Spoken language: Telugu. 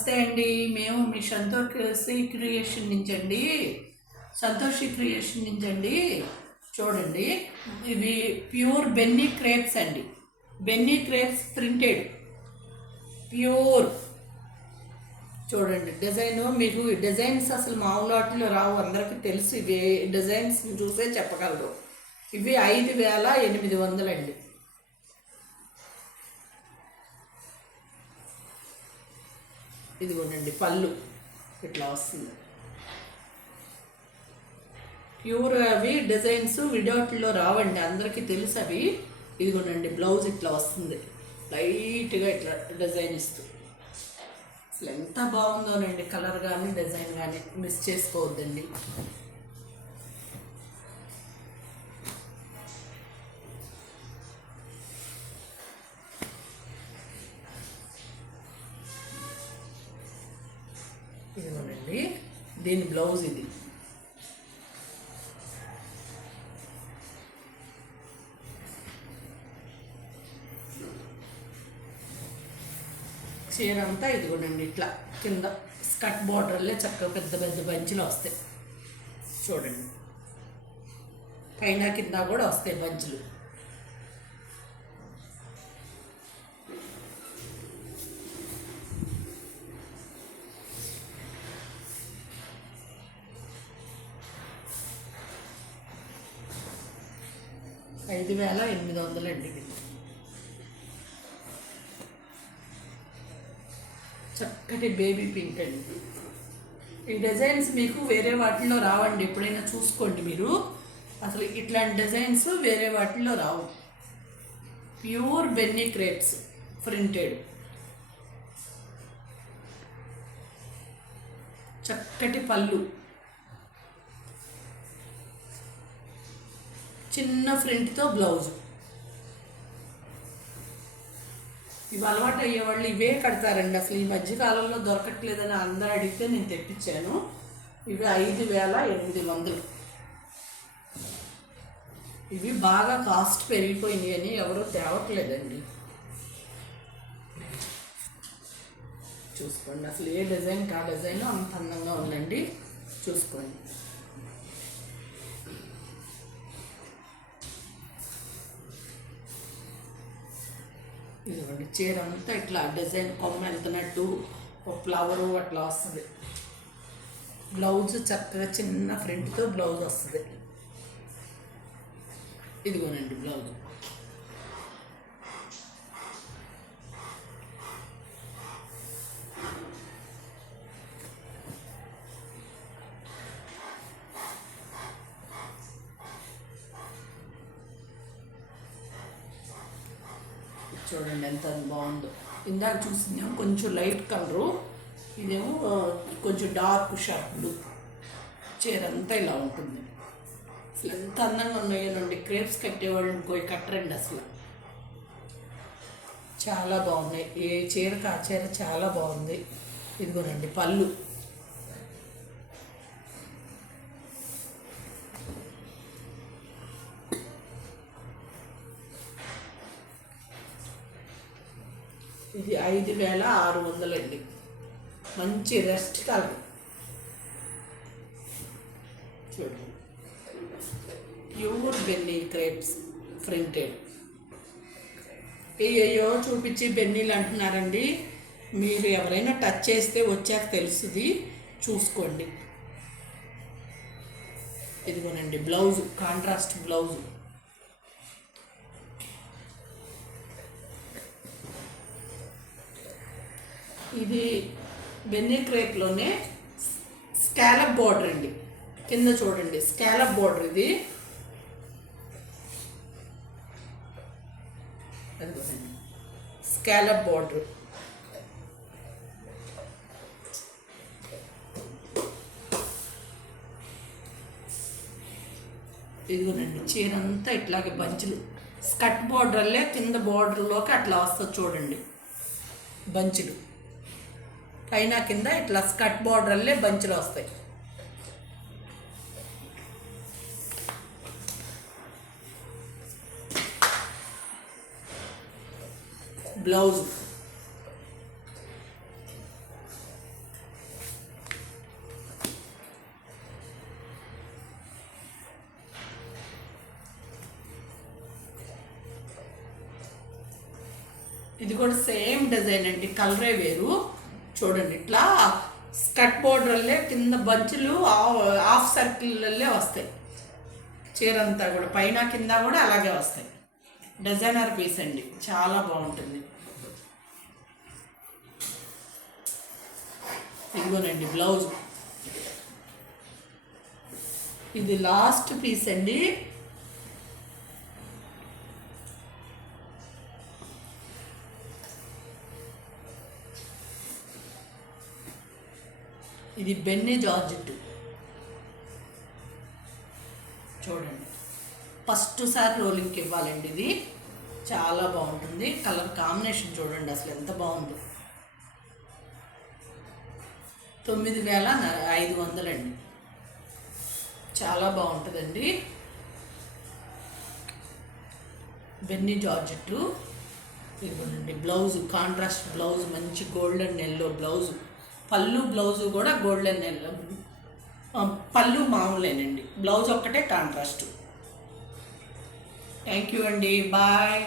నమస్తే అండి. మేము మీ సంతోషి క్రియేషన్ నుంచి అండి. సంతోషి క్రియేషన్ నుంచి అండి. చూడండి, ఇవి ప్యూర్ బెన్నీ క్రేప్స్ అండి. Binny crepes printed pure. చూడండి డిజైన్, మీకు డిజైన్స్ అసలు మామూలు వాటిలో రావు, అందరికీ తెలుసు. ఇవి డిజైన్స్ చూసే చెప్పగలరు. ఇవి 5,800 అండి. ఇదిగోనండి పళ్ళు ఇట్లా వస్తుంది. ప్యూర్ అవి డిజైన్స్ విడౌట్లో రావండి, అందరికీ తెలుసు అవి. ఇదిగోనండి బ్లౌజ్ ఇట్లా వస్తుంది, లైట్గా ఇట్లా డిజైన్ ఇస్తూ. అసలు ఎంత బాగుందోనండి, కలర్ కానీ డిజైన్ కానీ మిస్ చేసుకోవద్దండి. ఇదిగోనండి దీని బ్లౌజ్ ఇది. చీర అంతా ఇదిగోనండి ఇట్లా కింద స్కర్ట్ బార్డర్లే చక్కగా పెద్ద పెద్ద బంచులు వస్తాయి. చూడండి పైన కింద కూడా వస్తాయి బంచులు. $5,800 అండి. చక్కటి బేబీ పింక్ అండి. ఈ డిజైన్స్ మీకు వేరే వాటిల్లో రావండి, ఎప్పుడైనా చూసుకోండి మీరు. అసలు ఇట్లాంటి డిజైన్స్ వేరే వాటిల్లో రావు. Pure Benny crepes printed. చక్కటి పళ్ళు, చిన్న ఫ్రంట్తో బ్లౌజ్. ఇవి అలవాటు అయ్యేవాళ్ళు ఇవే కడతారండి. అసలు ఈ మధ్యకాలంలో దొరకట్లేదని అందరూ అడిగితే నేను తెప్పించాను. ఇవి 5,800. ఇవి బాగా కాస్ట్ పెరిగిపోయినాయి అని ఎవరూ తేవట్లేదండి. చూసుకోండి, అసలు ఏ డిజైన్ కా డిజైన్ అంత అందంగా ఉందండి. చూసుకోండి. ఇదిగోండి చీర అంతా ఇట్లా డిజైన్ కొమ్మ వెళ్తున్నట్టు ఒక ఫ్లవరు అట్లా వస్తుంది. బ్లౌజ్ చక్కగా చిన్న ఫ్రంట్తో బ్లౌజ్ వస్తుంది. ఇదిగోనండి బ్లౌజ్. చూడండి ఎంత బాగుందో. ఇందాక చూసిందేమో కొంచెం లైట్ కలరు, ఇదేమో కొంచెం డార్క్ షార్ప్ బ్లూ. చీర అంతా ఇలా ఉంటుంది. అసలు ఎంత అందంగా ఉన్నాయోనండి. క్రేప్స్ కట్టేవాళ్ళు ఇంకోటి కట్టరండి అసలు. చాలా బాగున్నాయి. ఏ చీరకు ఆ చీర చాలా బాగుంది. ఇదిగోనండి పళ్ళు. ఇది 5,600 అండి. మంచి రెస్ట్ కలర్. చూడండి ప్యూర్ బెన్నీ క్రేప్స్ ప్రింటెడ్. అయ్యో చూపించి బెన్నీలు అంటున్నారండి. మీరు ఎవరైనా టచ్ చేస్తే వచ్చాక తెలుస్తుంది, చూసుకోండి. ఇదిగోనండి బ్లౌజ్, కాంట్రాస్ట్ బ్లౌజ్. ఇది బెన్నీ క్రేప్లోనే స్కాలప్ బార్డర్ అండి. కింద చూడండి స్కాలప్ బార్డర్ ఇది. అదిగోనండి స్కాలప్ బార్డర్. ఇదిగోనండి చీర అంతా ఇట్లాగే బంచులు, స్కర్ట్ బార్డర్లే కింద బార్డర్లోకి అట్లా వస్తుంది. చూడండి బంచులు పైన కింద ఇట్లా స్కర్ట్ బార్డర్లే బంచులు వస్తాయి. బ్లౌజ్ ఇది కూడా సేమ్ డిజైన్ అండి, కలరే వేరు. చూడండి ఇట్లా స్కట్ బోర్డర్లే కింద బంచులు హాఫ్ సర్కిల్లే వస్తాయి. చీర అంతా కూడా పైన కింద కూడా అలాగే వస్తాయి. డిజైనర్ పీస్ అండి, చాలా బాగుంటుంది. ఇదిగోనండి బ్లౌజ్. ఇది లాస్ట్ పీస్ అండి. ఇది బెన్నీ జార్జెట్. చూడండి ఫస్ట్ సారి రోలింగ్కి ఇవ్వాలండి. ఇది చాలా బాగుంటుంది. కలర్ కాంబినేషన్ చూడండి అసలు ఎంత బాగుందో. 9,500 అండి. చాలా బాగుంటుందండి. Binny georgette. ఇదిగోనండి బ్లౌజ్, కాంట్రాస్ట్ బ్లౌజ్, మంచి గోల్డెన్ ఎల్లో బ్లౌజ్. పళ్ళు బ్లౌజు కూడా గోల్డెన్ ఎల్లో. పళ్ళు మామూలేనండి, బ్లౌజ్ ఒక్కటే కాంట్రాస్ట్. థ్యాంక్ యూ అండి, బాయ్.